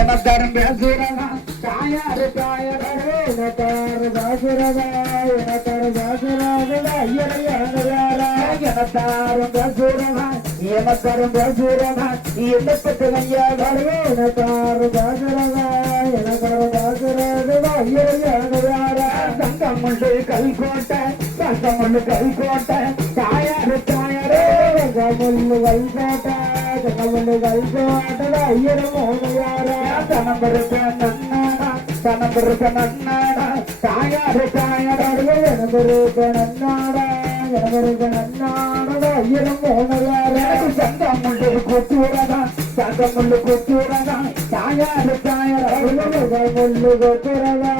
எனக்காரன் பேசுறனா தாயாரு தாயாரே எனக்கார தாசுரதா எனக்கார தாசுரதா ஐயரையாரா எனக்காரன் பேசுறனா எனக்காரன் பேசுறனா என்ன பத்தலையா வரவே எனக்கார தாசுரதா எனக்கார தாசுரதா ஐயரையாரா சங்கமண்டு கல்கோட்டை சங்கமண்டு கல்கோட்டை தாயாரு தாயாரே கமுள்ளு கல்கோட்டை கமுள்ளு கல்கோட்டை ஐயரமோனையாரா தனம்பருக்க நன்னாடா தனம்பருக்க நன்னாடா தாயாரு தாயாரே எனம்பருக்க நன்னாடா எனம்பருக்க நன்னாடா ஐயரமோனையாரா சங்கமுள்ளு கொத்துரதா சங்கமுள்ளு கொத்துரதா தாயாரு தாயாரே கமுள்ளு கொத்துரதா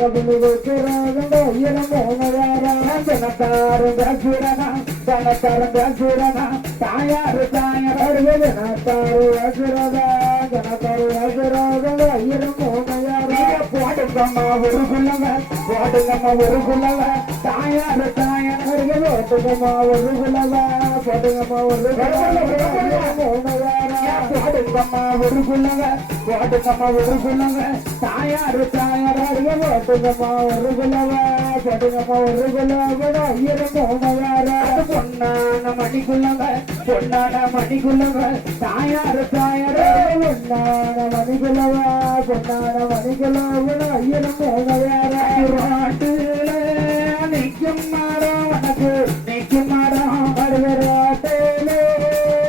கமுள்ளு கொத்துரதா ஐயரமோனையாரா தனத்தாரும் பேசுறதா தனத்தாரும் பேசுறதா தாயாரு தாயாரே தனத்தாரு பேசுறதா தனத்தாரு பேசுறதா ஐயரமோனையாரா போடுங்கம்மா ஒரு குள்ளவ போடுங்கம்மா ஒரு குள்ளவ தாயாரு தாயாரே போடுங்கம்மா ஒரு குள்ளவ போடுங்கம்மா ஒரு ஐயரமோனையாரா போடுங்கம்மா ஒரு குள்ளவ போடுங்கம்மா ஒரு குள்ளவ தாயாரு தாயாரே போடுங்கம்மா ஒரு குள்ளவ போடுங்கம்மா ஒரு குள்ளவ ஐயரமோனையாரா பொன்னான மணிக்குள்ளவ பொன்னான மணிக்குள்ளவ தாயாரு தாயாரே பொன்னான மணிக்குள்ளவ பொன்னான மணிக்குள்ளவ ஐயரமோனையாரா ராட்டுல நிற்கும் மரம் உனக்கு நிற்கும் மரம் வருவராட்டில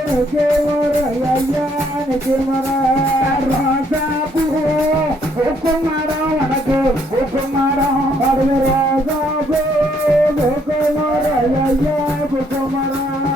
நிற்கும் மரம் ஐயா நிற்கும் மரம் ராசா பூ பூக்கும் மரம் உனக்கு பூக்கும் மரம் வருவராசா பூ பூக்கும் மரம் ஐயா பூக்கும் மரம்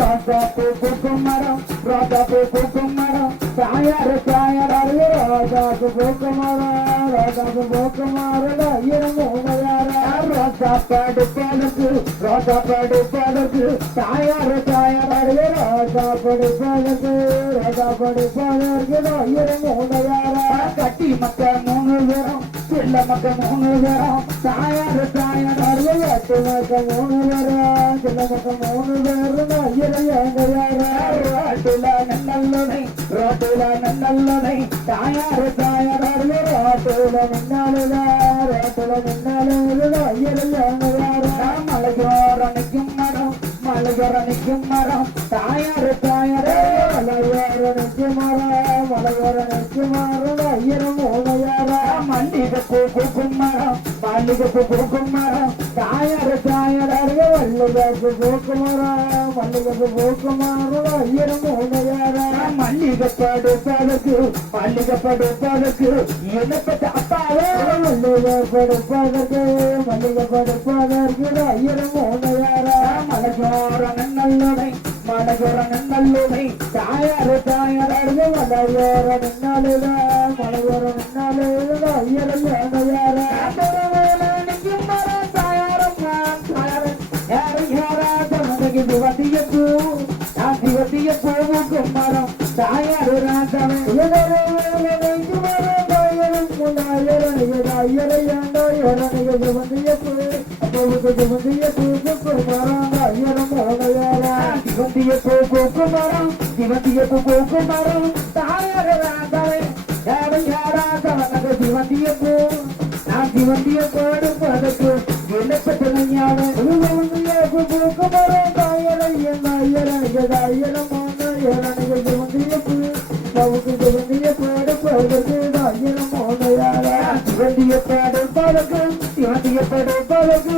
ராசா பூ பூக்கும் மரம் ராசா பூ பூக்கும் மரம் தாயாரு தாயாரே ராசா பூ பூக்கும் மரம் ராசா பூ பூக்கும் மரம் ஐயரமோனையாரா ராசா படுப்பதற்கு ராசா படுப்பதற்கு தாயாரு தாயாரே ராசா படுப்பதற்கு ராசா படுப்பதற்கு ஐயரமோனையாரா கட்டி மக்கள் 3 பேரும் சில்ல மக்கள் 3 பேரும் தாயாரு தாயாரே எட்டு மக்கள் 3 பேரும் சில்ல மக்கள் 3 பேரும் ஐயரையாரா ராட்டுல நல்லதை ராட்டுல நல்லதை தாயாரு தாயாரே ராட்டுல நின்னாலுதா ராட்டுல நின்னாலுதா ஐயரையாரா மலையோர நிற்கும் மரம் மலையோர நிற்கும் மரம் தாயாரு தாயாரே மலையோர நிற்கும் மரம் மலையோர நிற்கும் மரம் ஐயரமோனையாரா மல்லிகை பூ பூக்கும் மரம் மல்லிகை பூ பூக்கும் மரம் தாயாரு தாயாரே மல்லிகை பூ பூக்கும் மரம் மல்லிகை பூ பூக்கும் மரம் ஐயரமோனையாரா மல்லிகை படுப்பதற்கு மல்லிகை படுப்பதற்கு எனக்கு அப்பாவே மல்லிகை படுப்பதற்கு மல்லிகை படுப்பதற்கு ஐயரமோனையாரா மலையோர நல்லதை மலையோர நல்லதை தாயாரு தாயாரே மலையோர நின்னாலுதா மலையோர நின்னாலுதா ஐயரையாரா நிற்கும் மரம் தாயாரம் தாயாரே யாரையாரா தனக்கு சிவத்திய பூ நான் சிவத்திய பூவுக்கும் மரம் தாயாரு ராசவன் நிற்கும் மரம் தாயாரம் ஐயரையாண்டா எனக்கு சிவந்திய பூ அப்போவுக்கு சிவந்திய பூவுக்கும் மரம் ஐயரமோனையாரா சிவந்திய பூவுக்கும் மரம் சிவந்திய பூவுக்கும் மரம் தாயாரு ராசவன் யாரையாரா தனக்கு சிவந்திய சிவந்திய போ நான் சிவந்திய பாடு பதக்கு என்னப்ப துணையான சிவந்திய குமரோ தாயரைய நாயரனுக்கு தாயரமான ஏரனுக்கு சிவந்திய போ நமக்கு சிவந்திய பாடு பதக்கு தாயரமான யாரா சிவந்திய பாடு பதக்கு சிவந்திய பாடு பதக்கு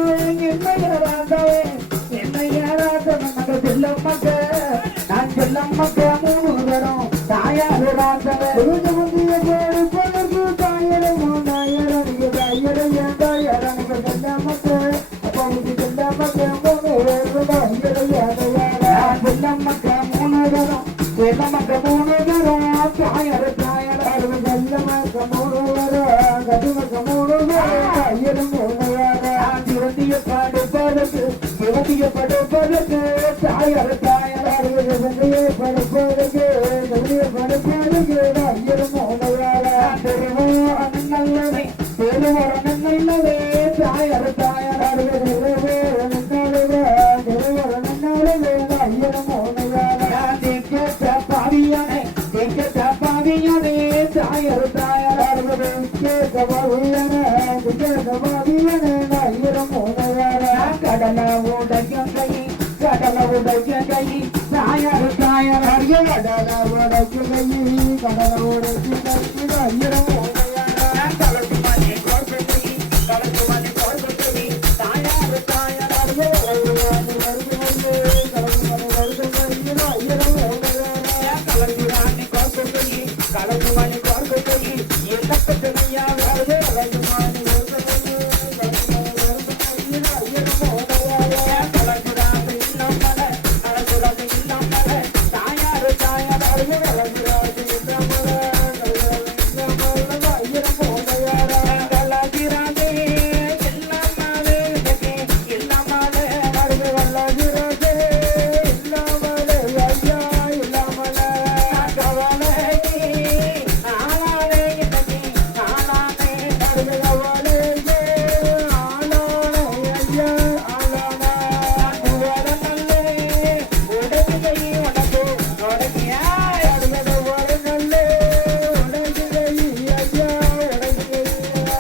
என்ன யாராண்டவே என்ன யாராண்ட நமக்கு செல்லம் மக்க நான் செல்லம் மக்க மூணு தரம் தாயாரு ராண்டவே சிவந்திய பாடு பதக்கு தாயரமான ஏரனுக்கு தாயரைய தாயரனுக்கு செல்லம் மக்க அப்பவுக்கு செல்லம் மக்க மூணு தாயரைய தாயரா செல்லம் மக்க மூணு தரம் செல்லம் மக்க மூணு தரம் தாயரு தாயராரு செல்லம் மக்க மூணு தரம் கடுமக்க மூணு தரம் தாயரு மூணு தரம் சிவந்திய பாடு பதக்கு சிவந்திய பாடு பதக்கு தாயரு தாயராரு சிவந்திய பாடு பதக்கு சிவந்திய பாடு பதக்கு தாயரு மூணு தரம் திருவோணம் நல்லவே திருவோணம் நல்லவே தாயரு தாயராரு திருவோணம் நல்லவே திருவோணம் நல்லவே தாயரு மூணு தரம் திக்கட்ட பாவியனே தாயரு தாயராரு திக்கட்ட பாவியனே திக்கட்ட பாவியனே தாயரு மூணு தரம் கடல உடைக்கும் கை தாயரு தாயராரு கடல உடைக்கும் கை கடல உடைக்கும் கை தாயரு மூணு தரம் கலக்கு மணி கோர்க்கு கை கலக்கு மணி கோர்க்கு கை தாயரு தாயராரு கலக்கு மணி கோர்க்கு கை தாயரு மூணு தரம் கலக்கு மணி கோர்க்கு கை கலக்கு மணி கோர்க்கு கை என்னப்ப துணையா வருது கலக்கு மணி கோர்க்கு கை கலக்கு மணி கோர்க்கு கை தாயரு மூணு தரம் கலக்குறாது இல்லம்மல கலக்குறாது இல்லம்மல தாயாரு தாயராரு கலக்குறாது இல்லம்மல தாயரு மூணு தரம் கலக்குறாதே இல்லம்மலே இல்லம்மலே வருது கலக்குறாதே இல்லம்மலே ஐயா இல்லம்மல கவலை ஆளானே இன்னைக்கு ஆளானே வருது கவலை ஆளானே ஐயா ஆளானே வரநல்லே உடகிலை உனக்கு உடகியா அடுகத வரநல்லே உடகிலை ஐயா உடகிலை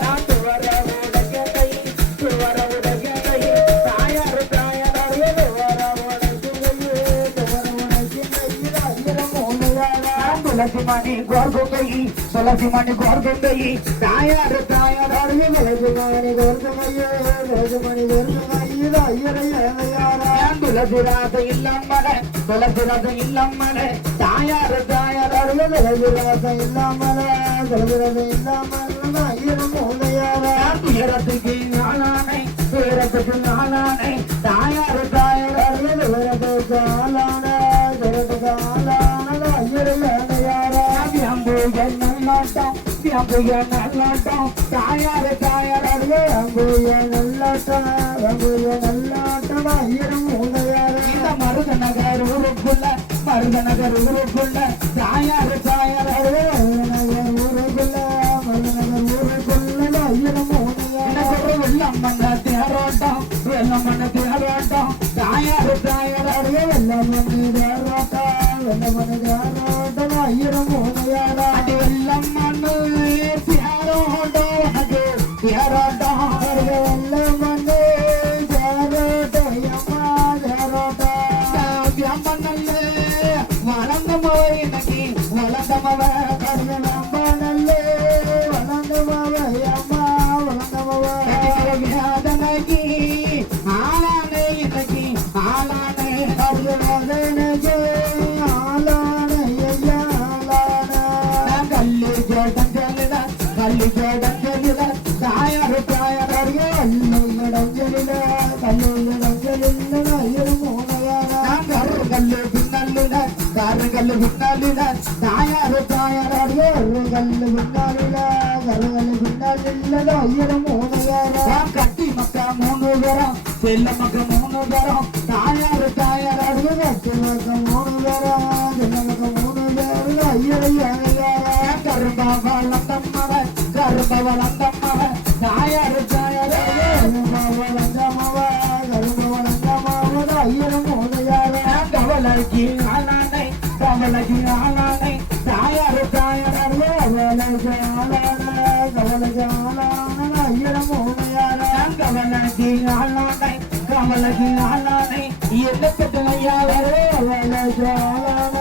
நாட்டு வர உடகிய கை வர உடகிய கை தாயாரு தாயராரு வர உடகிய தாயரு மூணு தரம் துளசி மணி கோர்க்கு கை துளசி மணி கோர்க்கு கை தாயாரு தாயராரு துளசி மணி கோர்க்கு கை துளசி மணி கோர்க்கு கை தாயரு ஏமையாரா துளசி ராச இல்லம்மல துளசி ராச இல்லம்மல தாயாரு தாயராரு துளசி ராச இல்லம்மல துளசி ராச இல்லம்மல தாயரு மூணு தரம் துயரத்துக்கு நாளானை துயரத்துக்கு நாளானை தாயாரு தாயராரு துயரத்துக்கு ஆளானை துயரத்துக்கு ஆளானை தாயரு ஏமையாரா அம்புய நல்லாட்டம் அம்புய நல்லாட்டம் தாயாரு தாயராரு அம்புய நல்லாட்டம் அம்புய நல்லாட்டம் தாயரு மூணு தரம் இந்த மருத நகர் ஊருக்குள்ள தாயாரு தாயராரு மருத நகர் ஊருக்குள்ள தாயரு மூணு தரம் வெள்ளம்மண்ண தேரோட்டம் வெள்ளம்மண்ண தேரோட்டம் தாயாரு தாயராரு வெள்ளம்மண்ண தேரோட்டம் வெள்ளம்மண்ண தேரோட்டம் தாயரு மூணு தரம் அது வெள்ளம்மண்ணு தேரோட்டம் அது தேரோட்டம் வெள்ளம்மண்ணு தேரோட்டம் அம்மா தேரோட்டம் வியம்பண்ணல்ல வளர்ந்தமவ இன்னைக்கு வளர்ந்தமவ கருதனம்பண்ணல்ல வளர்ந்தமவ அம்மா வளர்ந்தமவ வேதனைக்கு ஆளானே இன்னைக்கு ஆளானே கருதனக்கு ஆளானே ஐயா ஆளானே கல்லு ஜோடம் சொல்லுத தாயாரு தாயராரு கல்லு ஜடம் சொல்லுத தாயரு மூணு தரம் கல்லு பின்னல்லுத கல்லு பின்னல்லுத தாயாரு தாயராரு கல்லு பின்னல்லுத கல்லு பின்னல்லுத தாயரு மூணு தரம் கட்டி மக்கா மூணு தரம் செல்ல மக்கா மூணு தரம் தாயாரு தாயராரு கட்டி மக்கா மூணு தரம் செல்ல மக்கா மூணு தரம் தாயரு கரும்பா வளர்ந்தம்மவ கரும்பா வளர்ந்தம்மவ தாயாரு தாயராரு கரும்பா வளர்ந்தம்மவ கரும்பா வளர்ந்தம்மவ தாயரு மூணு தரம் கவலைக்கு ஆளானை தாயாரு தாயராரு கவலைக்கு ஆளானை ஆளான ஐயரம் மூனையார கமலகி ஆளானை கமலகி ஆளானை என்ன பெற்றவையாவரே அவளுக்கு ஆளான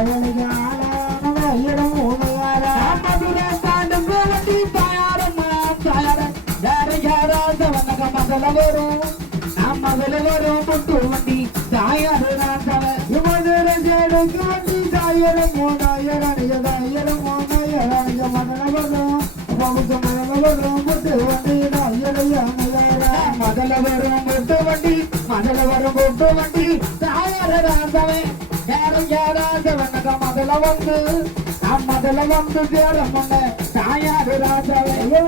அவளுக்கு ஆளான ஐயரம் மூனையார மதுரை தாண்டும் கோவட்டி தாயாரம்மா தாயார யார யாராதவனக மதல வரும் நான் மதல வரும் புட்டு வண்டி தாயாரு நான் தவ மதுரை சேடுக்கு வண்டி தாயரம் மூணாயிரம் ஐயரம் மூணாயிரம் மதன வரும் பகுத்து மதன வரும் புட்டு வண்டி ஐயரையான மதல வரும் புட்டு வண்டி மதல வரும் புட்டு வண்டி தாயாரு நான் தவ யார யாராதவனக மதல வந்து நான் மதல வந்து தேரம் தாயாரு நான் தவ ஐயோ